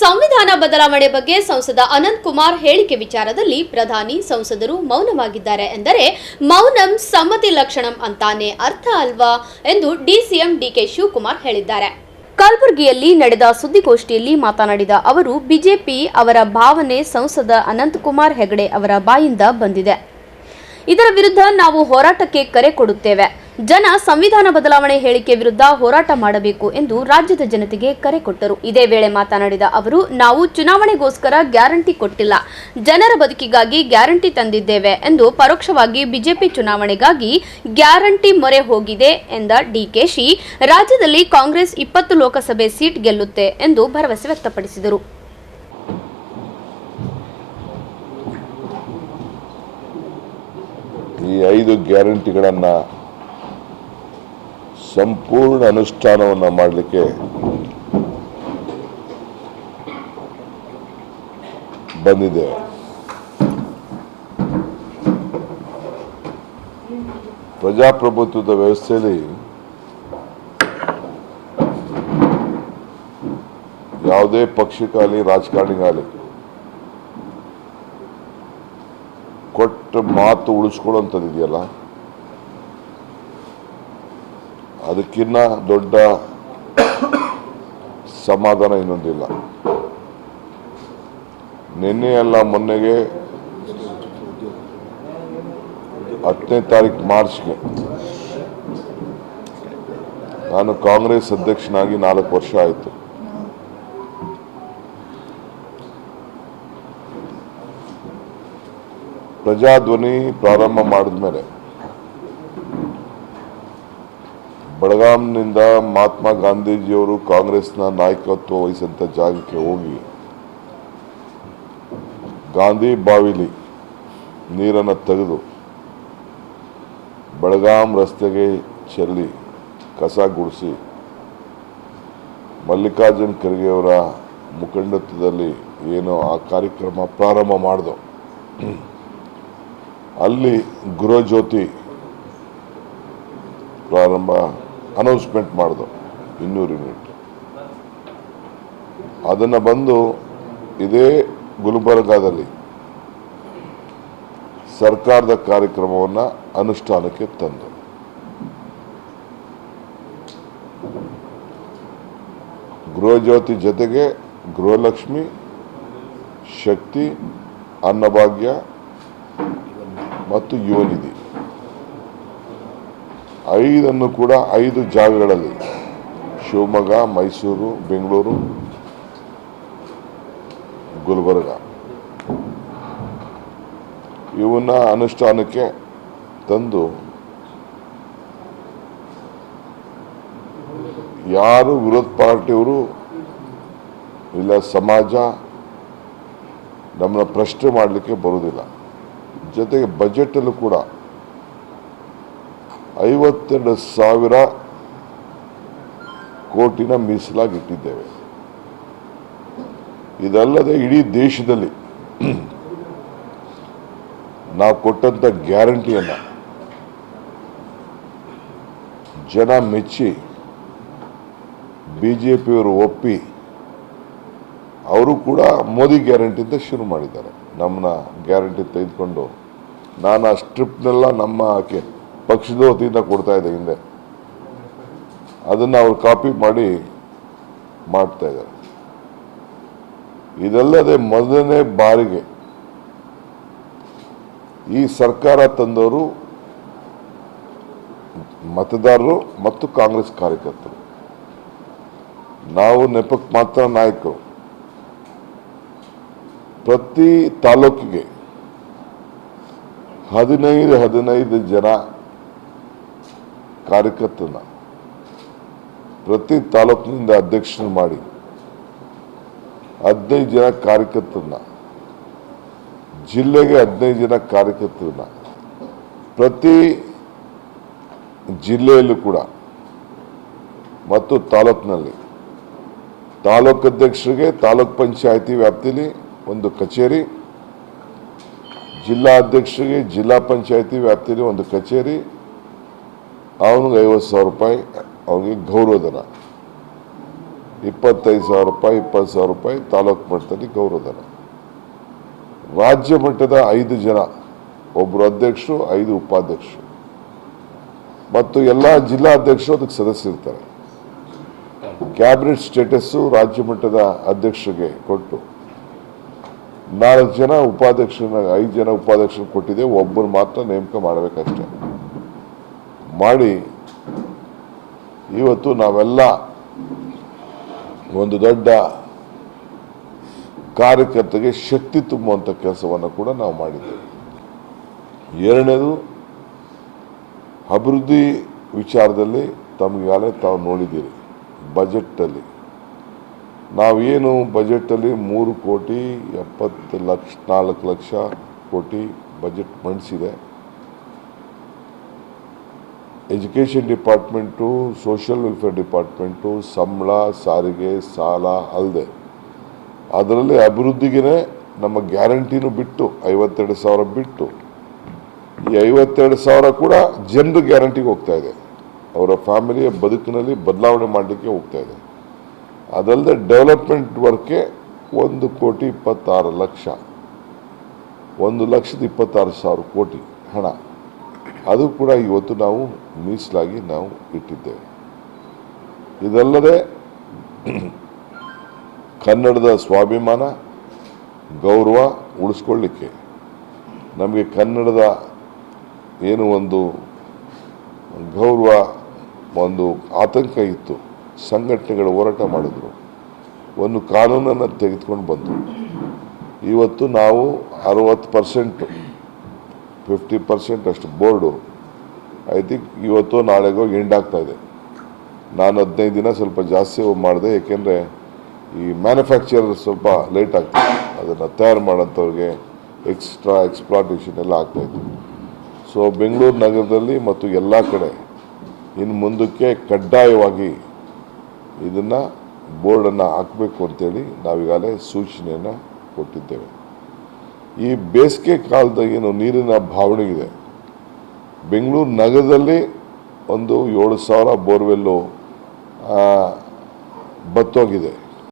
ಸಂವಿಧಾನ ಬದಲಾವಣೆ ಬಗ್ಗೆ ಸಂಸದ ಅನಂತ್ ಕುಮಾರ್ ಹೇಳಿಕೆ ವಿಚಾರದಲ್ಲಿ ಪ್ರಧಾನಿ ಸಂಸದರು ಮೌನವಾಗಿದ್ದಾರೆ ಎಂದರೆ ಮೌನಂ ಸಮ್ಮತಿ ಲಕ್ಷಣಂ ಅಂತಾನೆ ಅರ್ಥ ಅಲ್ವಾ ಎಂದು ಡಿಸಿಎಂ ಡಿಕೆ ಶಿವಕುಮಾರ್ ಹೇಳಿದ್ದಾರೆ. ಕಲಬುರಗಿಯಲ್ಲಿ ನಡೆದ ಸುದ್ದಿಗೋಷ್ಠಿಯಲ್ಲಿ ಮಾತನಾಡಿದ ಅವರು, ಬಿಜೆಪಿ ಅವರ ಭಾವನೆ ಸಂಸದ ಅನಂತ್ ಕುಮಾರ್ ಹೆಗಡೆ ಅವರ ಬಾಯಿಂದ ಬಂದಿದೆ. ಇದರ ವಿರುದ್ಧ ನಾವು ಹೋರಾಟಕ್ಕೆ ಕರೆ ಕೊಡುತ್ತೇವೆ. ಜನ ಸಂವಿಧಾನ ಬದಲಾವಣೆ ಹೇಳಿಕೆ ವಿರುದ್ಧ ಹೋರಾಟ ಮಾಡಬೇಕು ಎಂದು ರಾಜ್ಯದ ಜನತೆಗೆ ಕರೆ ಕೊಟ್ಟರು. ಇದೇ ವೇಳೆ ಮಾತನಾಡಿದ ಅವರು, ನಾವು ಚುನಾವಣೆಗೋಸ್ಕರ ಗ್ಯಾರಂಟಿ ಕೊಟ್ಟಿಲ್ಲ, ಜನರ ಬದುಕಿಗಾಗಿ ಗ್ಯಾರಂಟಿ ತಂದಿದ್ದೇವೆ ಎಂದು ಪರೋಕ್ಷವಾಗಿ ಬಿಜೆಪಿ ಚುನಾವಣೆಗಾಗಿ ಗ್ಯಾರಂಟಿ ಮೊರೆ ಹೋಗಿದೆ ಎಂದ ಡಿಕೆಶಿ, ರಾಜ್ಯದಲ್ಲಿ ಕಾಂಗ್ರೆಸ್ 20 ಲೋಕಸಭೆ ಸೀಟ್ ಗೆಲ್ಲುತ್ತೆ ಎಂದು ಭರವಸೆ ವ್ಯಕ್ತಪಡಿಸಿದರು. ಈ 5 ಗ್ಯಾರಂಟಿಗಳನ್ನು ಸಂಪೂರ್ಣ ಅನುಷ್ಠಾನವನ್ನು ಮಾಡಲಿಕ್ಕೆ ಬಂದಿದೆ. ಪ್ರಜಾಪ್ರಭುತ್ವದ ವ್ಯವಸ್ಥೆಯಲ್ಲಿ ಯಾವುದೇ ಪಕ್ಷಕ್ಕಾಗಲಿ ರಾಜಕಾರಣಿಗಾಗಲಿ ಕೊಟ್ಟ ಮಾತು ಉಳಿಸ್ಕೊಳ್ಳೋಂಥದ್ದು ಇದೆಯಲ್ಲ, ಅದಕ್ಕಿಂತ ದೊಡ್ಡ ಸಮಾಧಾನ ಇನ್ನೊಂದಿಲ್ಲ. ನಿನ್ನೆ ಅಲ್ಲ ಮೊನ್ನೆಗೆ 10ನೇ ತಾರೀಕು ಮಾರ್ಚ್ಗೆ ನಾನು ಕಾಂಗ್ರೆಸ್ ಅಧ್ಯಕ್ಷನಾಗಿ 4 ವರ್ಷ ಆಯಿತು. ಪ್ರಜಾಧ್ವನಿ ಪ್ರಾರಂಭ ಮಾಡಿದ ಮೇಲೆ ಬೆಳಗಾಂನಿಂದ ಮಹಾತ್ಮ ಗಾಂಧೀಜಿಯವರು ಕಾಂಗ್ರೆಸ್ನ ನಾಯಕತ್ವ ವಹಿಸಿದಂಥ ಜಾಗಕ್ಕೆ ಹೋಗಿ ಗಾಂಧಿ ಬಾವಿಲಿ ನೀರನ್ನು ತೆಗೆದು ಬೆಳಗಾಂ ರಸ್ತೆಗೆ ಚೆಲ್ಲಿ ಕಸ ಗುಡಿಸಿ ಮಲ್ಲಿಕಾರ್ಜುನ್ ಖರ್ಗೆ ಅವರ ಮುಖಂಡತ್ವದಲ್ಲಿ ಏನೋ ಆ ಕಾರ್ಯಕ್ರಮ ಪ್ರಾರಂಭ ಮಾಡಿದೋ, ಅಲ್ಲಿ ಗೃಹಜ್ಯೋತಿ ಪ್ರಾರಂಭ ಅನೌನ್ಸ್ಮೆಂಟ್ ಮಾಡಿದೋ 200 ಯೂನಿಟ್. ಅದನ್ನು ಬಂದು ಇದೇ ಗುಲ್ಬರ್ಗಾದಲ್ಲಿ ಸರ್ಕಾರದ ಕಾರ್ಯಕ್ರಮವನ್ನು ಅನುಷ್ಠಾನಕ್ಕೆ ತಂದು ಗೃಹಜ್ಯೋತಿ ಜೊತೆಗೆ ಗೃಹಲಕ್ಷ್ಮಿ, ಶಕ್ತಿ, ಅನ್ನಭಾಗ್ಯ ಮತ್ತು ಯುವ ನಿಧಿ 5 ಕೂಡ 5 ಜಾಗಗಳಲ್ಲಿ ಶಿವಮೊಗ್ಗ, ಮೈಸೂರು, ಬೆಂಗಳೂರು, ಗುಲ್ಬರ್ಗ ಇವನ್ನ ಅನುಷ್ಠಾನಕ್ಕೆ ತಂದು ಯಾರು ವಿರೋಧ ಪಾರ್ಟಿಯವರು ಇಲ್ಲ ಸಮಾಜ ನಮ್ಮನ್ನ ಪ್ರಶ್ನೆ ಮಾಡಲಿಕ್ಕೆ ಬರುವುದಿಲ್ಲ. ಜೊತೆಗೆ ಬಜೆಟಲ್ಲೂ ಕೂಡ 52,000 ಕೋಟಿನ ಮೀಸಲಾಗಿಟ್ಟಿದ್ದೇವೆ. ಇದಲ್ಲದೆ ಇಡೀ ದೇಶದಲ್ಲಿ ನಾವು ಕೊಟ್ಟಂತ ಗ್ಯಾರಂಟಿಯನ್ನು ಜನ ಮೆಚ್ಚಿ ಬಿಜೆಪಿಯವರು ಒಪ್ಪಿ ಅವರು ಕೂಡ ಮೋದಿ ಗ್ಯಾರಂಟಿ ಅಂತ ಶುರು ಮಾಡಿದ್ದಾರೆ. ನಮ್ಮನ್ನ ಗ್ಯಾರಂಟಿ ತೆಗೆದುಕೊಂಡು ನಾನು ಆ ಸ್ಟ್ರಿಪ್ನೆಲ್ಲ ನಮ್ಮ ಪಕ್ಷದ ವತಿಯಿಂದ ಕೊಡ್ತಾ ಇದ್ದೆ ಹಿಂದೆ, ಅದನ್ನು ಅವ್ರು ಕಾಪಿ ಮಾಡಿ ಮಾಡ್ತಾ ಇದ್ದಾರೆ. ಇದಲ್ಲದೆ ಮೊದಲನೇ ಬಾರಿಗೆ ಈ ಸರ್ಕಾರ ತಂದವರು ಮತದಾರರು ಮತ್ತು ಕಾಂಗ್ರೆಸ್ ಕಾರ್ಯಕರ್ತರು. ನಾವು ನೆಪಕ್ಕೆ ಮಾತ್ರ ನಾಯಕರು. ಪ್ರತಿ ತಾಲೂಕಿಗೆ 15 ಜನ ಕಾರ್ಯಕರ್ತರನ್ನ ಪ್ರತಿ ತಾಲೂಕಿನಿಂದ ಅಧ್ಯಕ್ಷರು ಮಾಡಿ 15 ಜನ ಕಾರ್ಯಕರ್ತರನ್ನ, ಜಿಲ್ಲೆಗೆ 15 ಜನ ಕಾರ್ಯಕರ್ತರನ್ನ ಪ್ರತಿ ಜಿಲ್ಲೆಯಲ್ಲೂ ಕೂಡ ಮತ್ತು ತಾಲೂಕಿನಲ್ಲಿ ತಾಲೂಕು ಅಧ್ಯಕ್ಷರಿಗೆ ತಾಲೂಕ್ ಪಂಚಾಯತಿ ವ್ಯಾಪ್ತಿಯಲ್ಲಿ ಒಂದು ಕಚೇರಿ, ಜಿಲ್ಲಾ ಅಧ್ಯಕ್ಷರಿಗೆ ಜಿಲ್ಲಾ ಪಂಚಾಯತಿ ವ್ಯಾಪ್ತಿಯಲ್ಲಿ ಒಂದು ಕಚೇರಿ, ಅವನಿಗೆ 50,000 ರೂಪಾಯಿ ಅವನಿಗೆ ಗೌರವಧನ, 25,000 ರೂಪಾಯಿ 20,000 ರೂಪಾಯಿ ತಾಲೂಕು ಮಟ್ಟದಲ್ಲಿ ಗೌರವಧನ. ರಾಜ್ಯ ಮಟ್ಟದ 5 ಜನ, ಒಬ್ಬರು ಅಧ್ಯಕ್ಷರು 5 ಉಪಾಧ್ಯಕ್ಷರು ಮತ್ತು ಎಲ್ಲ ಜಿಲ್ಲಾಧ್ಯಕ್ಷರು ಅದಕ್ಕೆ ಸದಸ್ಯರಿರ್ತಾರೆ. ಕ್ಯಾಬಿನೆಟ್ ಸ್ಟೇಟಸ್ಸು ರಾಜ್ಯ ಮಟ್ಟದ ಅಧ್ಯಕ್ಷರಿಗೆ ಕೊಟ್ಟು 4 ಜನ ಉಪಾಧ್ಯಕ್ಷರನ್ನ 5 ಜನ ಉಪಾಧ್ಯಕ್ಷರು ಕೊಟ್ಟಿದೆ. ಒಬ್ಬರು ಮಾತ್ರ ನೇಮಕ ಮಾಡಬೇಕಷ್ಟೆ. ಮಾಡಿ ಇವತ್ತು ನಾವೆಲ್ಲ ಒಂದು ದೊಡ್ಡ ಕಾರ್ಯಕರ್ತರಿಗೆ ಶಕ್ತಿ ತುಂಬುವಂಥ ಕೆಲಸವನ್ನು ಕೂಡ ನಾವು ಮಾಡಿದ್ದೇವೆ. ಎರಡನೇದು, ಅಭಿವೃದ್ಧಿ ವಿಚಾರದಲ್ಲಿ ತಮಗಾಗಲೇ ತಾವು ನೋಡಿದ್ದೀರಿ. ಬಜೆಟಲ್ಲಿ ನಾವೇನು ಬಜೆಟಲ್ಲಿ 3,70,4,00,000 ಕೋಟಿ ಬಜೆಟ್ ಮಂಡಿಸಿದೆ. Education department, social welfare department, ಸಂಬಳ, ಸಾರಿಗೆ, ಸಾಲ ಅಲ್ಲದೆ ಅದರಲ್ಲಿ ಅಭಿವೃದ್ಧಿಗೆ ನಮ್ಮ ಗ್ಯಾರಂಟಿನೂ ಬಿಟ್ಟು 52,000 ಬಿಟ್ಟು ಈ 52,000 ಕೂಡ ಜನರ ಗ್ಯಾರಂಟಿಗೆ ಹೋಗ್ತಾ ಇದೆ. ಅವರ ಫ್ಯಾಮಿಲಿಯ ಬದುಕಿನಲ್ಲಿ ಬದಲಾವಣೆ ಮಾಡಲಿಕ್ಕೆ ಹೋಗ್ತಾ ಇದೆ. ಅದಲ್ಲದೆ ಡೆವಲಪ್ಮೆಂಟ್ ವರ್ಕ್ಗೆ 1,26,00,000 1,26,000 ಕೋಟಿ ಹಣ, ಅದು ಕೂಡ ಇವತ್ತು ನಾವು ಮೀಸಲಾಗಿ ನಾವು ಇಟ್ಟಿದ್ದೇವೆ. ಇದಲ್ಲದೆ ಕನ್ನಡದ ಸ್ವಾಭಿಮಾನ ಗೌರವ ಉಳಿಸ್ಕೊಳ್ಳಿಕ್ಕೆ ನಮಗೆ ಕನ್ನಡದ ಏನು ಒಂದು ಗೌರವ, ಒಂದು ಆತಂಕ ಇತ್ತು. ಸಂಘಟನೆಗಳು ಹೋರಾಟ ಮಾಡಿದ್ರು, ಒಂದು ಕಾನೂನನ್ನು ತೆಗೆದುಕೊಂಡು ಬಂದರು. ಇವತ್ತು ನಾವು 60%, 50% ಅಷ್ಟು ಬೋರ್ಡು ಐ ಥಿಂಕ್ ಇವತ್ತು ನಾಳೆಗೋ ಎಂಡ್ ಆಗ್ತಾ ಇದೆ. ನಾನು 15 ದಿನ ಸ್ವಲ್ಪ ಜಾಸ್ತಿ ಮಾಡಿದೆ, ಏಕೆಂದರೆ ಈ ಮ್ಯಾನುಫ್ಯಾಕ್ಚರರ್ ಸ್ವಲ್ಪ ಲೇಟ್ ಆಗ್ತದೆ. ಅದನ್ನು ತಯಾರು ಮಾಡೋಂಥವ್ರಿಗೆ ಎಕ್ಸ್ಟ್ರಾ ಎಕ್ಸ್ಪ್ಲಾಟೇಷನ್ ಎಲ್ಲ ಆಗ್ತಾಯಿತ್ತು. ಸೊ ಬೆಂಗಳೂರು ನಗರದಲ್ಲಿ ಮತ್ತು ಎಲ್ಲ ಕಡೆ ಇನ್ನು ಮುಂದಕ್ಕೆ ಕಡ್ಡಾಯವಾಗಿ ಇದನ್ನು ಬೋರ್ಡನ್ನು ಹಾಕಬೇಕು ಅಂತೇಳಿ ನಾವೀಗಾಗಲೇ ಸೂಚನೆಯನ್ನು ಕೊಟ್ಟಿದ್ದೇವೆ. ಈ ಬೇಸಿಗೆ ಕಾಲದ ಏನು ನೀರಿನ ಭಾವನೆ ಇದೆ, ಬೆಂಗಳೂರು ನಗರದಲ್ಲಿ ಒಂದು 7,000 ಬೋರ್ವೆಲ್ಲು ಬತ್ತೋಗಿದೆ.